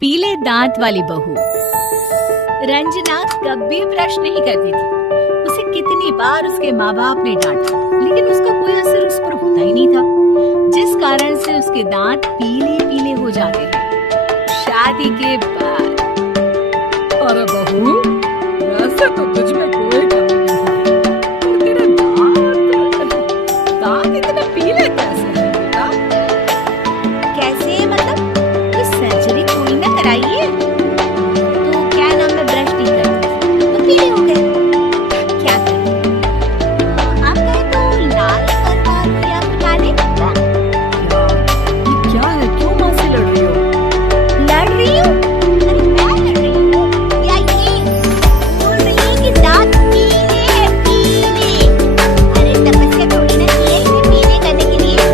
पीले दांत वाली बहू। रंजना कभी ब्रश नहीं करती थी। उसे कितनी बार उसके माँ बाप ने डांटा, लेकिन उसका कोई असर उस पर होता ही नहीं था, जिस कारण से उसके दांत पीले पीले हो जाते हैं। शादी के बाद अरे बहू, वैसे तो तुझ में कोई कमी नहीं है, पर तेरे दांत इतने पीले कैसे हैं बेटा? कैसे मतलब? कोई सर्जरी कोई ना कराई है? तो क्या नाम है, ब्रश नहीं करती तो पीले हो गए। क्या करें? आप कहें तो लाल करवा दूं या फिर काले? ये क्या है? क्यों माँ से लड़ रही हो? लड़ रही हूँ? अरे मैं लड़ रही हूँ या ये बोल रही हूँ कि दांत पीले हैं, पीले। अरे तपस्या थोड़ी ना की है इसे पीले करने के लिए।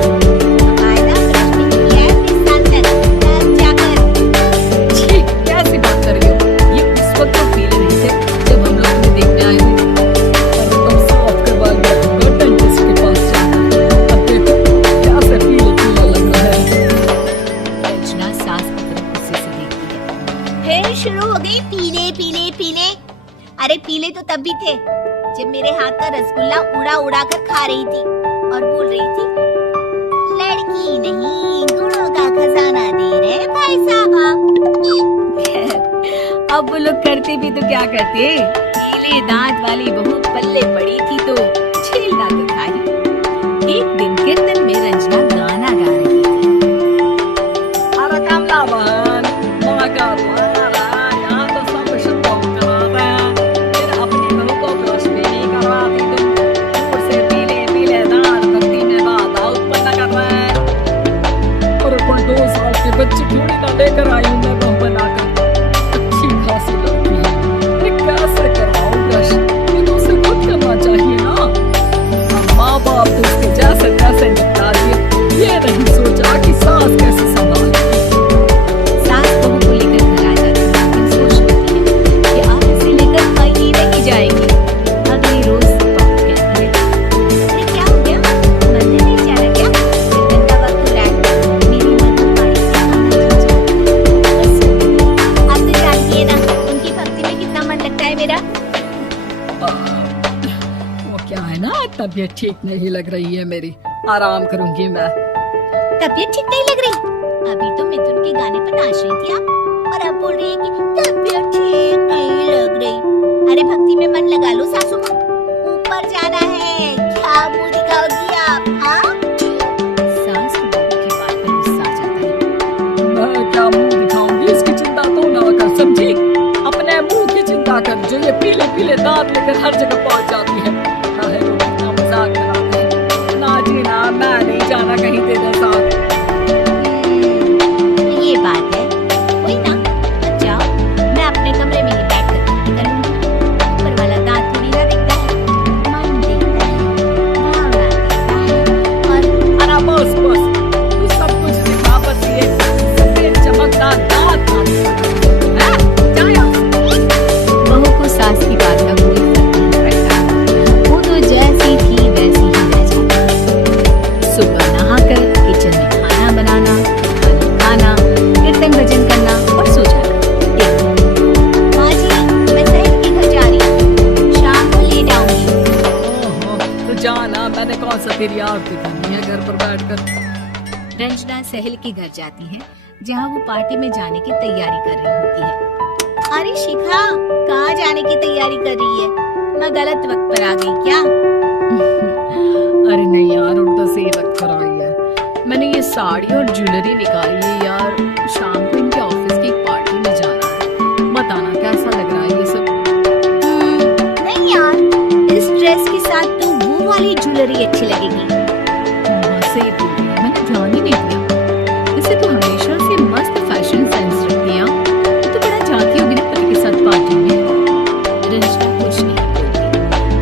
बाकायदा ब्रश नहीं किया है 20 साल तक जाकर। छी, कैसी बात कर रही हो? ये उस वक्त तो पीले नहीं थे जब हम लोग तुम्हें देखने आए थे। अरे तुम साफ करवा लिया करो, डेंटिस्ट के पास जाना। अब देखो कैसे पीले पीले लग रहा है। रचना सास की तरफ गुस्से से देखती है। फिर शुरू हो गई पीले पीले पीले। अरे पीले तो तब भी थे जब मेरे हाथ का रसगुल्ला उड़ा उड़ा कर खा रही थी और बोल रही थी, लड़की नहीं गुणों का खजाना दे रहे भाई साहब। अब वो लोग करते भी तो क्या करते, पीले दांत वाली बहू पल्ले पड़ी थी तो झेलना तो था ही। एक दिन कीर्तन में रंजना गाना गा रही थी। अरे कमला बहन, माँ का द्वारा यहाँ तो सब शुद्ध कराते हैं, फिर अपनी बहू को ब्रश भी नहीं करवाती तुम। दूर से पीले पीले दांत भक्ति में बाधा उत्पन्न कर रहे हैं। और कोई 2 साल के बच्चे थोड़ी ना लेकर आई हूँ मैं बहू बनाकर। अच्छी खासी लड़की है, ये कैसे करवाऊँ ब्रश? ये तो उसे खुद करना चाहिए ना। अब माँ बाप तो उसके जैसे तैसे निपटा दिए, ये नहीं सोचा कि सास कैसे संभालेगी। सास बहू को लेकर घर आ जाती है, लेकिन सोच लेती है कि अब इसे लेकर कहीं नहीं जाएगी। अगली रोज बहू कहती है, अरे क्या हो गया, मंदिर नहीं जाना क्या? कीर्तन का वक्त हो रहा है, मेरी मदद पानी से खाना खा जाए। बस आप तो जानती है ना उनकी भक्ति में कितना मन लगता है मेरा। वो क्या है ना, तबीयत ठीक नहीं लग रही है मेरी, आराम करूंगी मैं। तबीयत ठीक नहीं लग रही? अभी तो मिथुन के गाने पर नाच रही थी आप, और अब बोल रही है कि तबीयत ठीक नहीं लग रही। अरे भक्ति में मन लगा लो सासू माँ, ऊपर जाना है, क्या मुंह दिखाओगी आप? हाँ? सास को बहू की बात पर गुस्सा आ जाता है। मैं क्या मुंह दिखाऊंगी, इसकी चिंता तो ना कर, समझी? अपने मुंह की चिंता कर, जो ये पीले पीले दांत लेकर हर जगह पहुंच जाती है। चाहे वो कितना मजाक बनाते हैं। ना जी ना, मैं नहीं जाना कहीं तेरे साथ। ये बात है, कोई ना, अब जाओ, मैं अपने कमरे में ही बैठ कर कर लूंगी। ऊपर वाला दांत थोड़ी ना दिखता है, मन दिखता है, भावना दिखता है। और अरे बस बस, तू सब कुछ दिखा, बस ये सफेद चमकदार दांत ना दिखा। हैं? जा यहाँ से। बहू को सास की बात का कोई फर्क नहीं पड़ता, वो तो जैसी थी वैसी ही रह जाती। सुबह नहाकर किचन में खाना बनाना, खाना खाना, कीर्तन भजन करना और सो जाना। देखो माँ जी, मैं सहेली के घर जा रही हूँ, शाम को लेट आऊंगी। ओहो, तो जाना, मैंने कौन सा तेरी आरती करनी है घर पर बैठकर। रंजना सहेल के घर जाती है, जहाँ वो पार्टी में जाने की तैयारी कर रही होती है। अरे शिखा, कहाँ जाने की तैयारी कर रही है? मैं गलत वक्त पर आ गई क्या? अरे नहीं यार, उल्टा सही वक्त पर आई है। मैंने ये साड़ी और ज्वेलरी निकाली है यार, शाम को इनके ऑफिस की एक पार्टी में जाना है। बताना कैसा लग रहा है ये सब? नहीं यार, इस ड्रेस के साथ तो वो वाली ज्वेलरी अच्छी लगेगी। हाँ, सही बोल रही है, मैंने ध्यान ही नहीं दिया। वैसे तो हमेशा से मस्त फैशन सेंस रखती है। तो बड़ा जाती होगी ना पति के साथ पार्टी में। रंजना कुछ नहीं बोलती,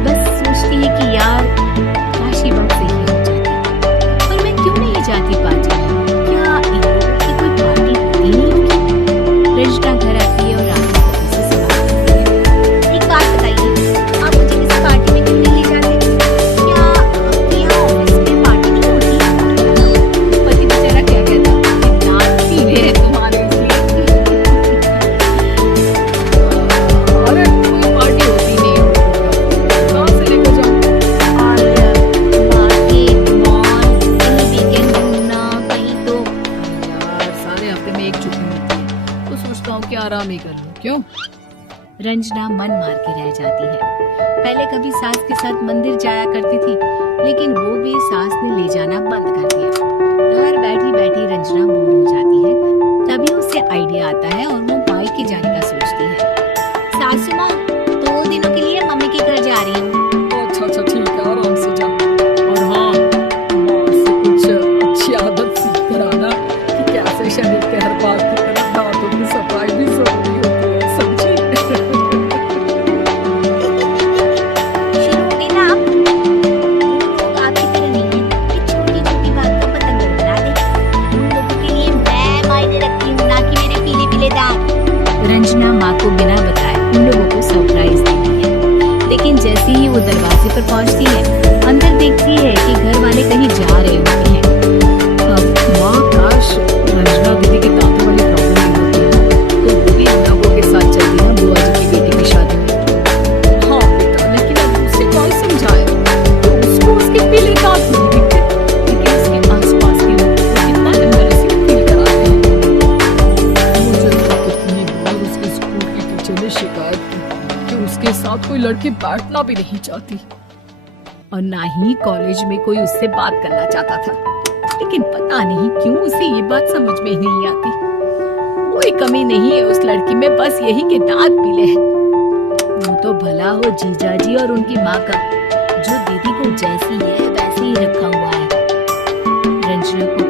बस सोचती है कि यार काश ये बात सही हो जाती, पर मैं क्यों नहीं जाती पार्टी में? क्या इन लोगों की कोई पार्टी होती नहीं सोचता हूँ कि आराम ही कर लूं। क्यों? रंजना मन मार के रह जाती है। पहले कभी सास के साथ मंदिर जाया करती थी, लेकिन वो भी सास ने ले जाना बंद कर दिया। घर बैठी बैठी रंजना बोर हो जाती है। तभी उसे आइडिया आता है और वो मायके जाने का सोचती है। सासू माँ, 2 दिनों के लिए मम्मी के घर जा रही हूँ। अच्छा अच्छा ठीक है, आराम से जा। और हाँ, माँ से कुछ अच्छी आदत सीख कर आना कि कैसे शरीर के हर बात की तरह दांतों की सफाई भी जरूरी होती है। समझी? शुरू हो गई ना आप? लोग आपकी तरह नहीं है कि छोटी छोटी बात को पतंग बना दे। उन लोगों के लिए मैं मायने रखती हूँ, ना कि मेरे पीले पीले दांत। रंजना माँ को बिना बताए उन लोगों को सरप्राइज देती है, लेकिन जैसे ही वो दरवाजे पर पहुंचती है, अंदर देखती है कि घर वाले कहीं जा रहे होते हैं। माँ काश रंजना दीदी के दांतों वाली प्रॉब्लम नहीं होती है, तो वो भी हम लोगों के साथ चलती है बुआ जी की बेटी की शादी में। हाँ बेटा, लेकिन अब उसे कौन समझाए कि उसको उसके पीले दांत नहीं दिखते, लेकिन उसके आसपास के लोग उसको कितना एम्बैरेसिंग फील कराते हैं। मुझे तो कितनी बार उसके स्कूल के टीचर ने शिकायत की कि उसके साथ कोई लड़की बैठना भी नहीं चाहती और ना ही कॉलेज में कोई उससे बात करना चाहता था, लेकिन पता नहीं क्यों उसे ये बात समझ में ही नहीं आती। कोई कमी नहीं है उस लड़की में, बस यही के दांत पीले हैं। वो तो भला हो जीजा जी और उनकी माँ का, जो दीदी को जैसी है वैसे ही रखा हुआ है। रंजना को